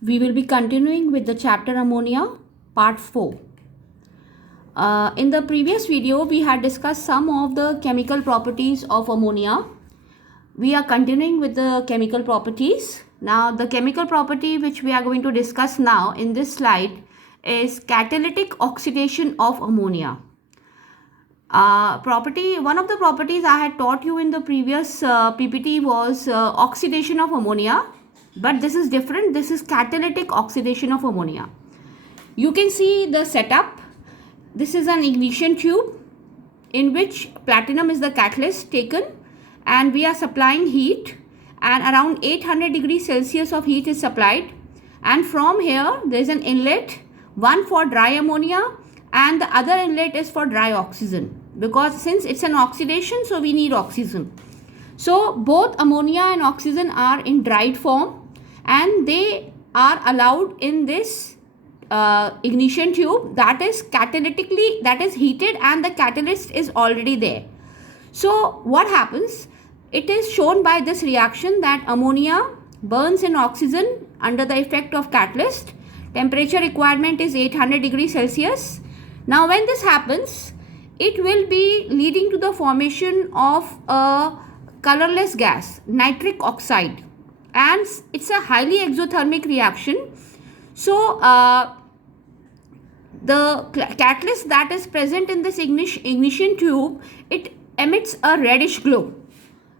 We will be continuing with the chapter ammonia, part 4. In the previous video, we had discussed some of the chemical properties of ammonia. We are continuing with the chemical properties. Now, the chemical property which we are going to discuss now in this slide is catalytic oxidation of ammonia. One of the properties I had taught you in the previous PPT was oxidation of ammonia. But this is different. This is catalytic oxidation of ammonia. You can see the setup. This is an ignition tube in which platinum is the catalyst taken, and we are supplying heat, and around 800 degrees Celsius of heat is supplied, and from here there is an inlet, one for dry ammonia and the other inlet is for dry oxygen, because since it's an oxidation, so we need oxygen. So both ammonia and oxygen are in dried form, and they are allowed in this ignition tube that is heated, and the catalyst is already there. So what happens? It is shown by this reaction that ammonia burns in oxygen under the effect of catalyst. Temperature requirement is 800 degrees Celsius. Now when this happens, it will be leading to the formation of a colorless gas, nitric oxide, and it's a highly exothermic reaction. So the catalyst that is present in this ignition tube, it emits a reddish glow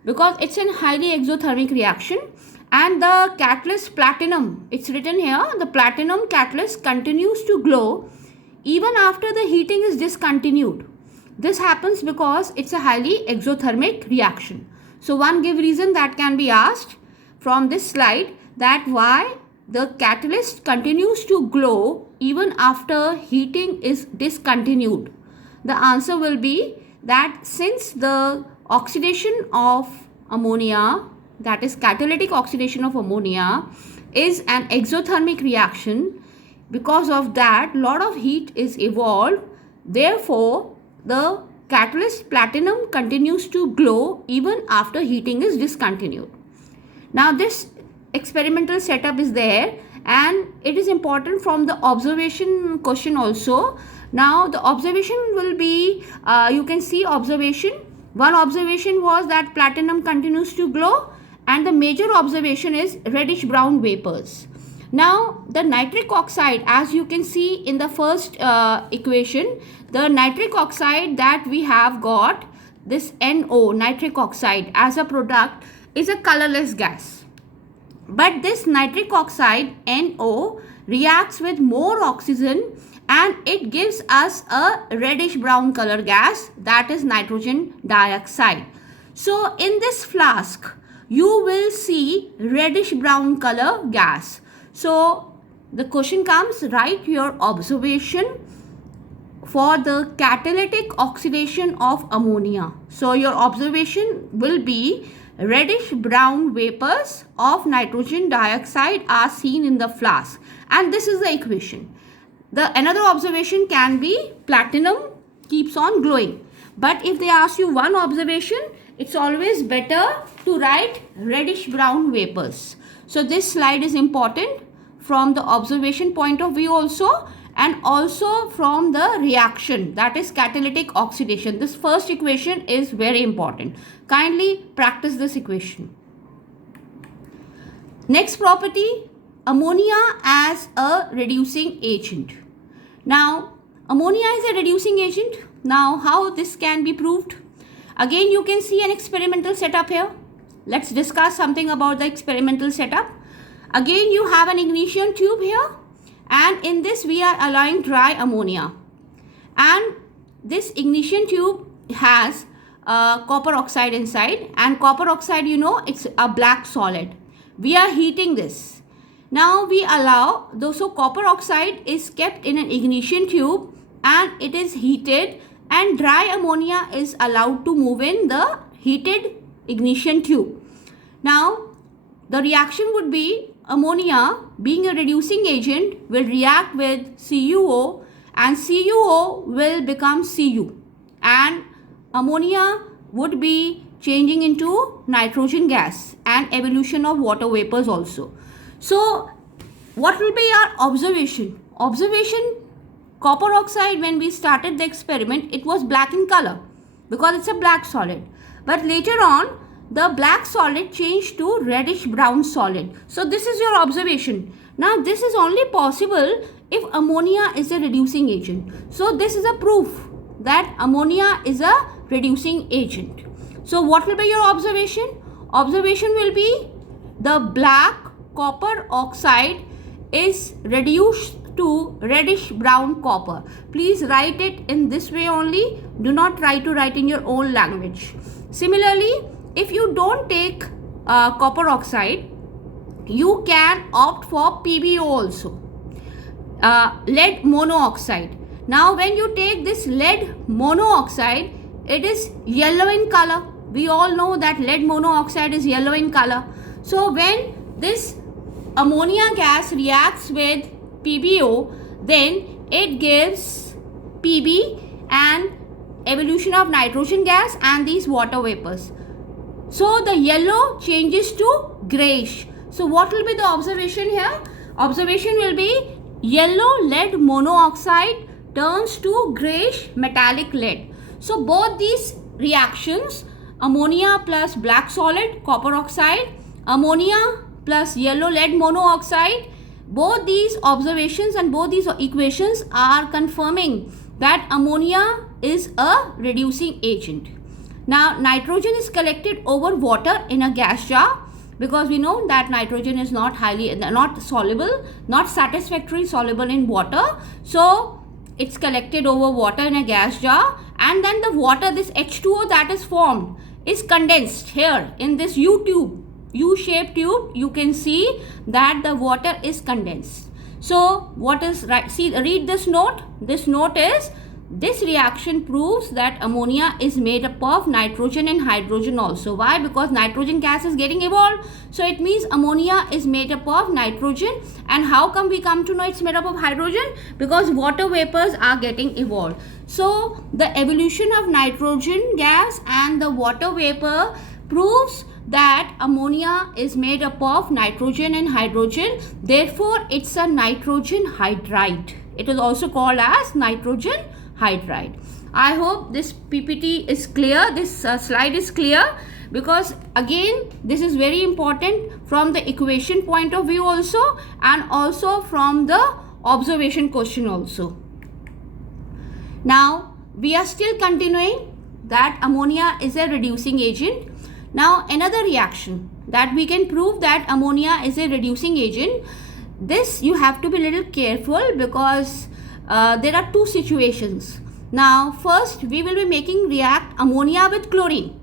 because it's a highly exothermic reaction. And the catalyst platinum, it's written here, the platinum catalyst continues to glow even after the heating is discontinued. This happens because it's a highly exothermic reaction. So one give reason that can be asked from this slide, that why the catalyst continues to glow even after heating is discontinued. The answer will be that since the oxidation of ammonia, that is catalytic oxidation of ammonia, is an exothermic reaction, because of that lot of heat is evolved. Therefore, the catalyst platinum continues to glow even after heating is discontinued. Now this experimental setup is there, and it is important from the observation question also. Now the observation will be, you can see observation. One observation was that platinum continues to glow, and the major observation is reddish brown vapors. Now the nitric oxide, as you can see in the first equation, the nitric oxide that we have got, this NO, nitric oxide, as a product is a colorless gas. But this nitric oxide NO reacts with more oxygen, and it gives us a reddish brown color gas, that is nitrogen dioxide. So in this flask you will see reddish brown color gas. So the question comes, write your observation for the catalytic oxidation of ammonia. So your observation will be reddish brown vapors of nitrogen dioxide are seen in the flask, and this is the equation. The another observation can be platinum keeps on glowing, but if they ask you one observation, it's always better to write reddish brown vapors. So this slide is important from the observation point of view also, and also from the reaction, that is catalytic oxidation. This first equation is very important. Kindly practice this equation. Next property, ammonia as a reducing agent. Now ammonia is a reducing agent. Now how this can be proved? Again you can see an experimental setup here. Let's discuss something about the experimental setup. Again you have an ignition tube here, and in this we are allowing dry ammonia, and this ignition tube has copper oxide inside, and copper oxide, you know, it's a black solid. We are heating this. Now we allow, so copper oxide is kept in an ignition tube and it is heated, and dry ammonia is allowed to move in the heated ignition tube. Now the reaction would be, ammonia being a reducing agent will react with CuO, and CuO will become Cu, and ammonia would be changing into nitrogen gas and evolution of water vapors also. So what will be our observation? Observation, copper oxide, when we started the experiment, it was black in color because it's a black solid. But later on, the black solid changed to reddish brown solid. So this is your observation. Now this is only possible if ammonia is a reducing agent. So this is a proof that ammonia is a reducing agent. So what will be your observation? Observation will be the black copper oxide is reduced to reddish brown copper. Please write it in this way only. Do not try to write in your own language. Similarly, if you don't take copper oxide, you can opt for PbO also, lead monoxide. Now when you take this lead monoxide, it is yellow in color. We all know that lead monoxide is yellow in color. So when this ammonia gas reacts with PbO, then it gives Pb and evolution of nitrogen gas and these water vapors. So the yellow changes to grayish. So what will be the observation here? Observation will be yellow lead monoxide turns to grayish metallic lead. So both these reactions, ammonia plus black solid copper oxide, ammonia plus yellow lead monoxide, both these observations and both these equations are confirming that ammonia is a reducing agent. Now nitrogen is collected over water in a gas jar, because we know that nitrogen is not soluble, not satisfactorily soluble in water. So it's collected over water in a gas jar, and then the water, this H2O that is formed, is condensed here in this U-shaped tube. You can see that the water is condensed. So what is right? See, read this note. This note is, this reaction proves that ammonia is made up of nitrogen and hydrogen also. Why? Because nitrogen gas is getting evolved. So it means ammonia is made up of nitrogen. And how come we come to know it's made up of hydrogen? Because water vapors are getting evolved. So the evolution of nitrogen gas and the water vapor proves that ammonia is made up of nitrogen and hydrogen. Therefore, it's a nitrogen hydride. It is also called as nitrogen hydride. I hope this PPT is clear, this slide is clear, because again this is very important from the equation point of view also, and also from the observation question also. Now we are still continuing that ammonia is a reducing agent. Now another reaction that we can prove that ammonia is a reducing agent. This you have to be a little careful, because there are two situations. Now first we will be making react ammonia with chlorine.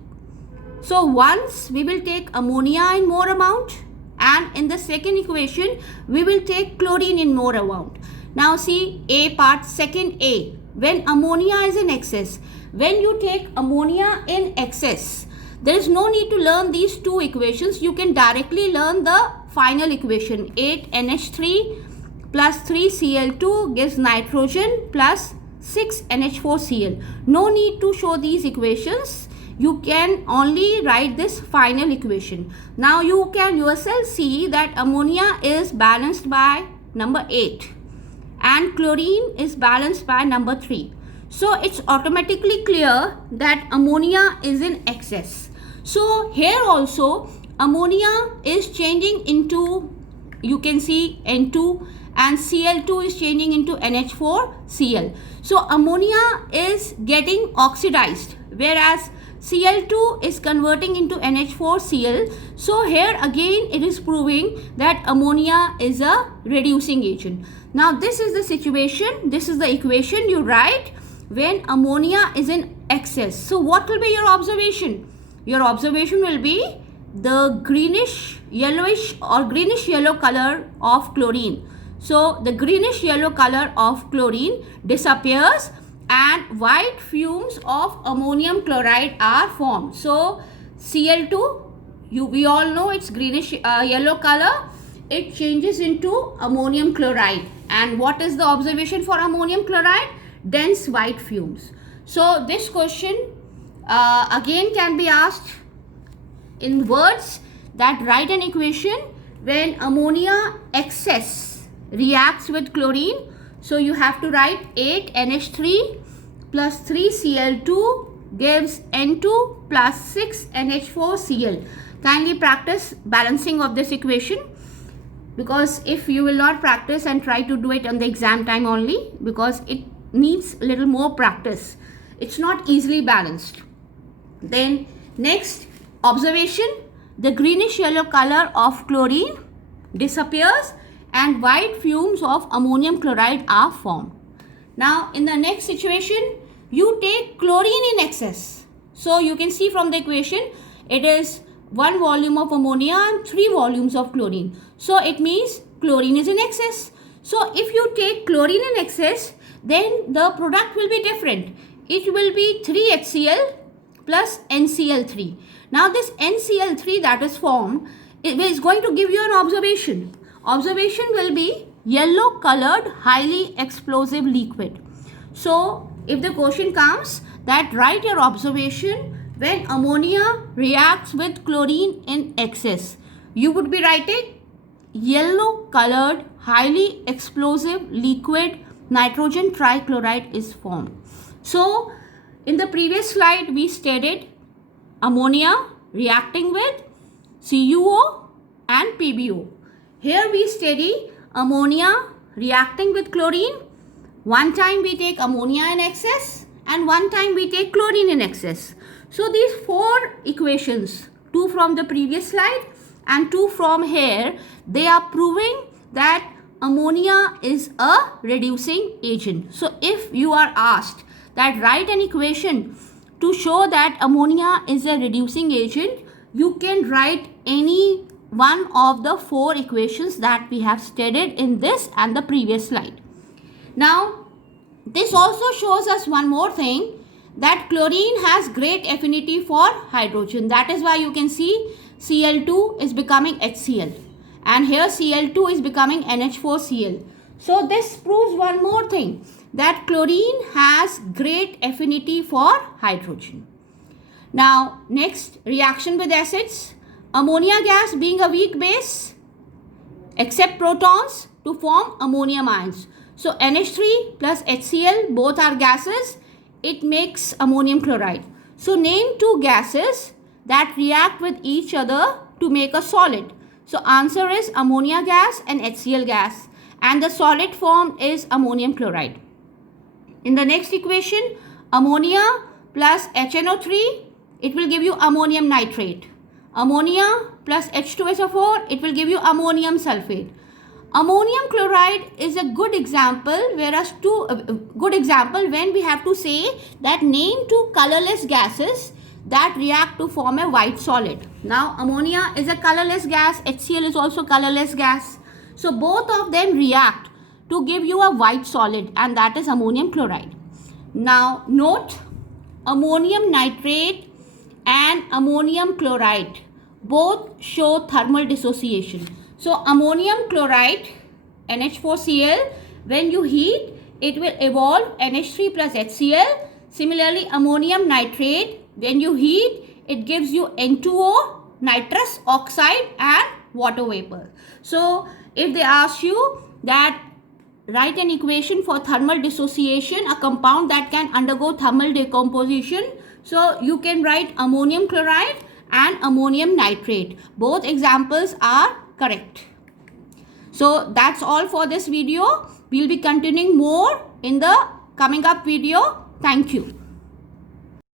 So once we will take ammonia in more amount, and in the second equation we will take chlorine in more amount. Now see A part, second A, when ammonia is in excess. When you take ammonia in excess, there is no need to learn these two equations. You can directly learn the final equation. 8NH3 plus 3Cl2 gives nitrogen plus 6NH4Cl. No need to show these equations. You can only write this final equation. Now you can yourself see that ammonia is balanced by number 8 and chlorine is balanced by number 3. So it's automatically clear that ammonia is in excess. So here also ammonia is changing into, you can see N2, and Cl2 is changing into NH4Cl. So ammonia is getting oxidized, whereas Cl2 is converting into NH4Cl. So here again it is proving that ammonia is a reducing agent. Now this is the situation, this is the equation you write when ammonia is in excess. So what will be your observation? Your observation will be the greenish yellowish or greenish yellow color of chlorine. So the greenish yellow color of chlorine disappears and white fumes of ammonium chloride are formed. So Cl2, we all know it's greenish yellow color. It changes into ammonium chloride. And what is the observation for ammonium chloride? Dense white fumes. So this question again can be asked in words, that write an equation when ammonia excess reacts with chlorine. So you have to write 8NH3 plus 3Cl2 gives N2 plus 6NH4Cl. Kindly practice balancing of this equation, because if you will not practice and try to do it on the exam time only, because it needs a little more practice, it's not easily balanced. Then next observation, the greenish yellow color of chlorine disappears and white fumes of ammonium chloride are formed. Now in the next situation, you take chlorine in excess. So you can see from the equation, it is 1 volume of ammonia and 3 volumes of chlorine. So it means chlorine is in excess. So if you take chlorine in excess, then the product will be different. It will be 3HCl plus NCl3. Now this NCl3 that is formed, it is going to give you an observation. Observation will be yellow colored highly explosive liquid. So if the question comes that write your observation when ammonia reacts with chlorine in excess, you would be writing yellow colored highly explosive liquid nitrogen trichloride is formed. So in the previous slide we studied ammonia reacting with CuO and PbO. Here we study ammonia reacting with chlorine. One time we take ammonia in excess and one time we take chlorine in excess. So these 4 equations, 2 from the previous slide and 2 from here, they are proving that ammonia is a reducing agent. So if you are asked that write an equation to show that ammonia is a reducing agent, you can write any one of the 4 equations that we have studied in this and the previous slide. Now this also shows us one more thing, that chlorine has great affinity for hydrogen. That is why you can see Cl2 is becoming HCl and here Cl2 is becoming NH4Cl. So this proves one more thing, that chlorine has great affinity for hydrogen. Now next, reaction with acids. Ammonia gas being a weak base accept protons to form ammonium ions. So NH3 plus HCl, both are gases. It makes ammonium chloride. So name 2 gases that react with each other to make a solid. So answer is ammonia gas and HCl gas, and the solid form is ammonium chloride. In the next equation, ammonia plus HNO3, it will give you ammonium nitrate. Ammonia plus H2SO4, it will give you ammonium sulfate. Ammonium chloride is a good example, whereas good example when we have to say that name 2 colorless gases that react to form a white solid. Now ammonia is a colorless gas, HCl is also colorless gas. So both of them react to give you a white solid, and that is ammonium chloride. Now note, ammonium nitrate and ammonium chloride both show thermal dissociation. So ammonium chloride, NH4Cl, when you heat, it will evolve NH3 plus HCl. Similarly, ammonium nitrate, when you heat, it gives you N2O, nitrous oxide and water vapor. So if they ask you that write an equation for thermal dissociation, a compound that can undergo thermal decomposition, so you can write ammonium chloride and ammonium nitrate. Both examples are correct. So that's all for this video. We'll be continuing more in the coming up video. Thank you.